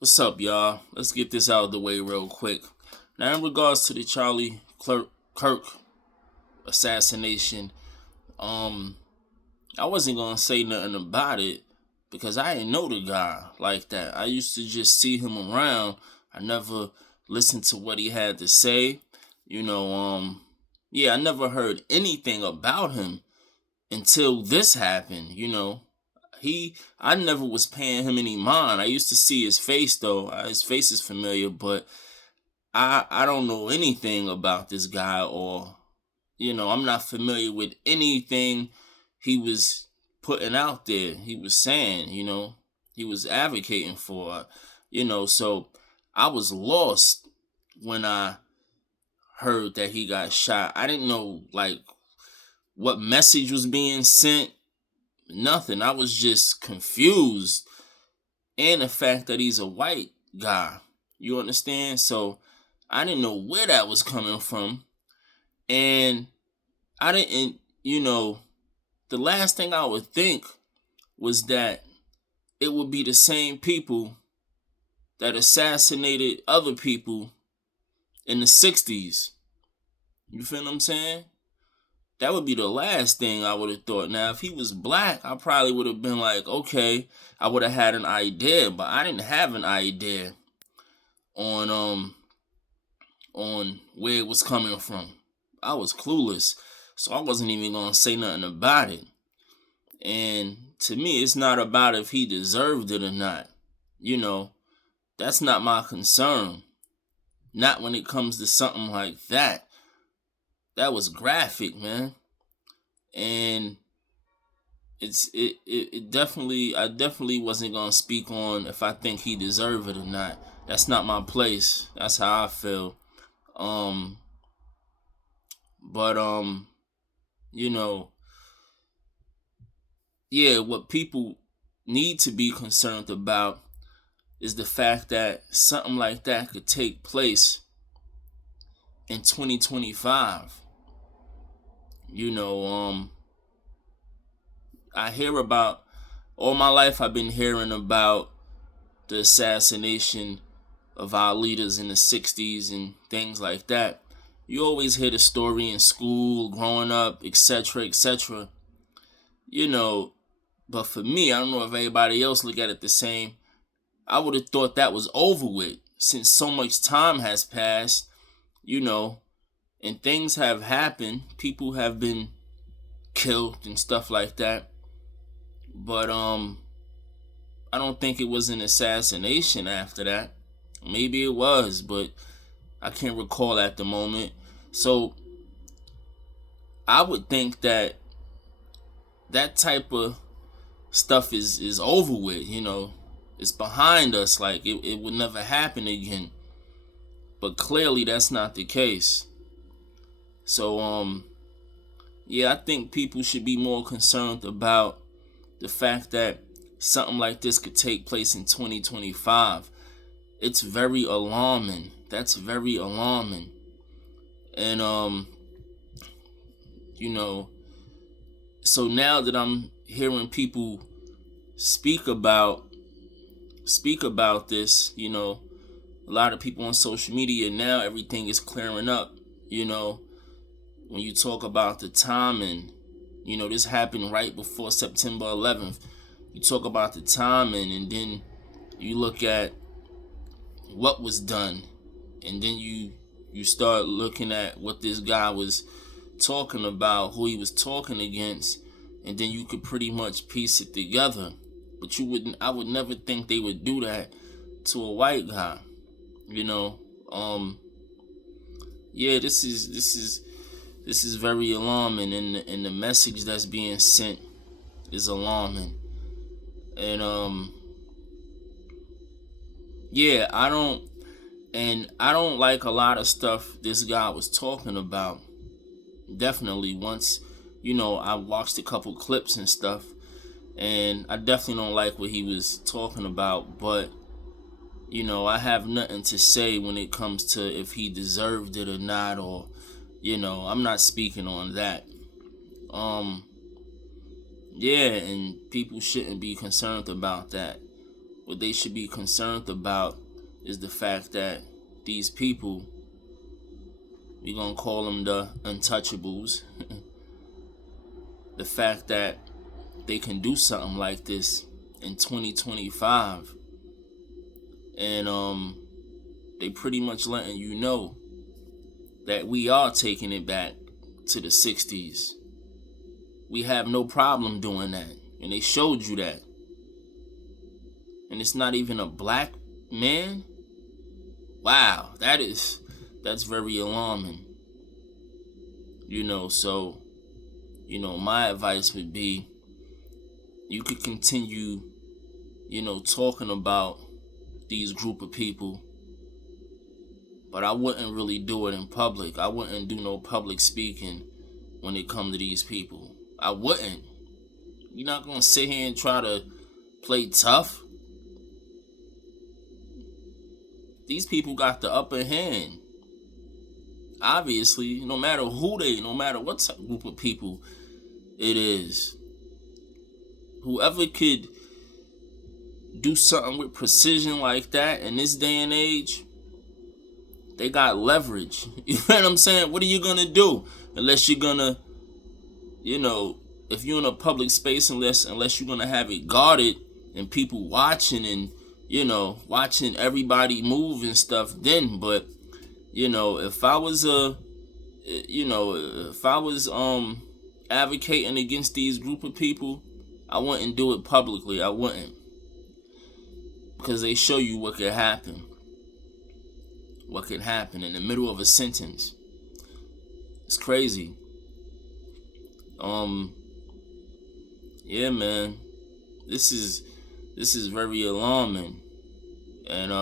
What's up, y'all? Let's get this out of the way real quick. Now, in regards to the Kirk assassination, um, I wasn't gonna say nothing about it because I didn't know the guy like that. I used to just see him around. I never listened to what he had to say. You know, yeah, I never heard anything about him until this happened. I never was paying him any mind. I used to see his face though. His face is familiar, but I don't know anything about this guy, or I'm not familiar with anything he was putting out there. He was saying, he was advocating for, so I was lost when I heard that he got shot. I didn't know like what message was being sent. Nothing. I was just confused. And the fact that he's a white guy. You understand? So I didn't know where that was coming from. And I didn't, the last thing I would think was that it would be the same people that assassinated other people in the 60s. You feel what I'm saying? That would be the last thing I would have thought. Now, if he was black, I probably would have been like, okay, I would have had an idea, but I didn't have an idea on where it was coming from. I was clueless, so I wasn't even gonna say nothing about it. And to me, it's not about if he deserved it or not. That's not my concern. Not when it comes to something like that. That was graphic, man. And it definitely, I definitely wasn't gonna speak on if I think he deserved it or not. That's not my place. That's how I feel. Um but you know, yeah, what people need to be concerned about is the fact that something like that could take place in 2025. You know, I hear about all my life I've been hearing about the assassination of our leaders in the 60s and things like that. You always hear the story in school, growing up, etc., etc. You know, but for me, I don't know if everybody else look at it the same. I would have thought that was over with since so much time has passed, you know, and things have happened. People have been killed and stuff like that. But I don't think it was an assassination after that. Maybe it was, but I can't recall at the moment. So I would think that that type of stuff is over with, It's behind us, like it would never happen again. But clearly that's not the case. So yeah, I think people should be more concerned about the fact that something like this could take place in 2025. It's very alarming. That's very alarming. And you know, so now that I'm hearing people speak about this, a lot of people on social media now, everything is clearing up, when you talk about the timing, this happened right before September 11th. You talk about the timing, and then you look at what was done, and then you start looking at what this guy was talking about, who he was talking against, and then you could pretty much piece it together. But I would never think they would do that to a white guy. Yeah, this is very alarming, and the message that's being sent is alarming. And yeah, I don't like a lot of stuff this guy was talking about. Definitely once, I watched a couple clips and stuff, and I definitely don't like what he was talking about, but I have nothing to say when it comes to if he deserved it or not, or I'm not speaking on that. Yeah, and people shouldn't be concerned about that. what they should be concerned about is the fact that these people, we're gonna call them the untouchables, the fact that they can do something like this in 2025, and they pretty much letting you know that we are taking it back to the 60s. We have no problem doing that, and they showed you that. And it's not even a black man. Wow, that's very alarming. So my advice would be, you could continue talking about these group of people, but I wouldn't really do it in public. I wouldn't do no public speaking when it comes to these people. I wouldn't. You're not gonna sit here and try to play tough. These people got the upper hand. Obviously, no matter what type of group of people it is, whoever could do something with precision like that in this day and age, they got leverage. You know what I'm saying? What are you gonna do? Unless you're gonna, if you're in a public space, unless you're gonna have it guarded and people watching and, watching everybody move and stuff, then. But, if I was advocating against these group of people, I wouldn't do it publicly. I wouldn't. Because they show you what could happen. What could happen in the middle of a sentence. It's crazy. Yeah, man. This is very alarming. And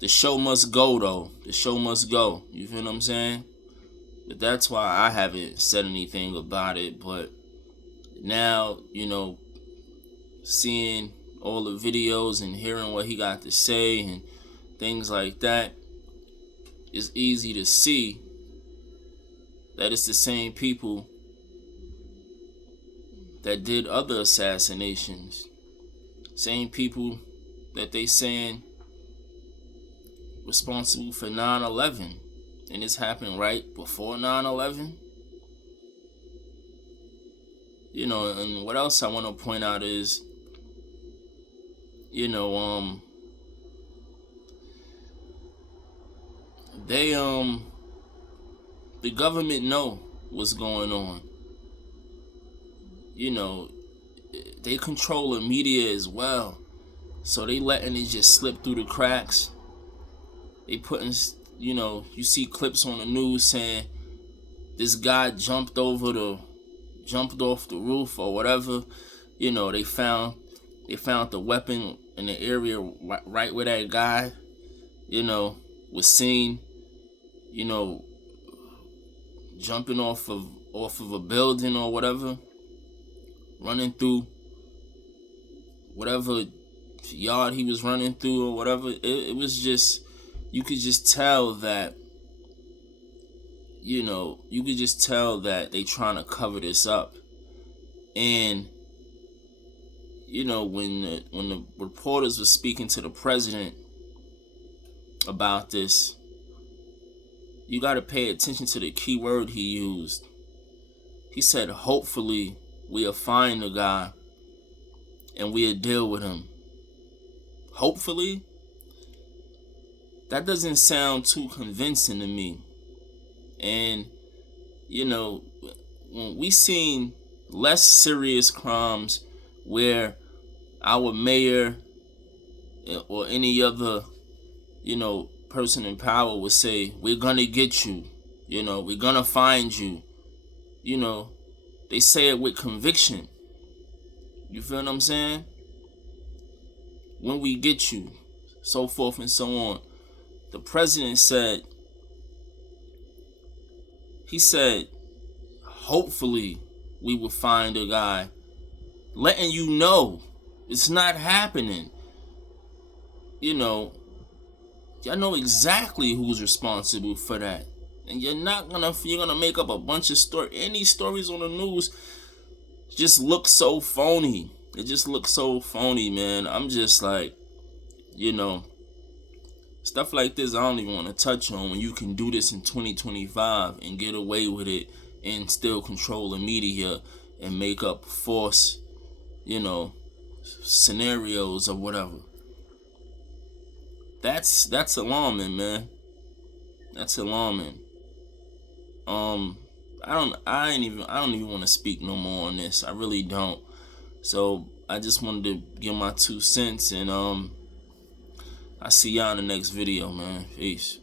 the show must go though. The show must go. You feel what I'm saying? But that's why I haven't said anything about it. But now, seeing all the videos and hearing what he got to say and things like that, it's easy to see that it's the same people that did other assassinations. Same people that they saying responsible for 9/11. And this happened right before 9/11. And what else I want to point out is, the government know what's going on. They control the media as well. So they letting it just slip through the cracks. They putting, you see clips on the news saying this guy jumped off the roof or whatever. They found the weapon in the area right where that guy, was seen, jumping off of a building or whatever, running through whatever yard he was running through or whatever. It was just, you could just tell that, they trying to cover this up. And when the reporters were speaking to the president about this, you got to pay attention to the key word he used. He said, hopefully we'll find the guy and we'll deal with him. Hopefully? That doesn't sound too convincing to me. And, when we seen less serious crimes where our mayor or any other, person in power would say, we're gonna get you, we're gonna find you. They say it with conviction. You feel what I'm saying? When we get you, so forth and so on. The president said, hopefully we will find a guy, letting you know it's not happening. Y'all know exactly who's responsible for that. And you're gonna make up a bunch of any stories on the news just looks so phony. It just looks so phony, man. I'm just like, you know, stuff like this I don't even want to touch on when you can do this in 2025 and get away with it and still control the media and make up false, you know, scenarios or whatever. That's alarming, man. That's alarming. I don't even want to speak no more on this. I really don't. So I just wanted to give my 2 cents, and I see y'all in the next video, man. Peace.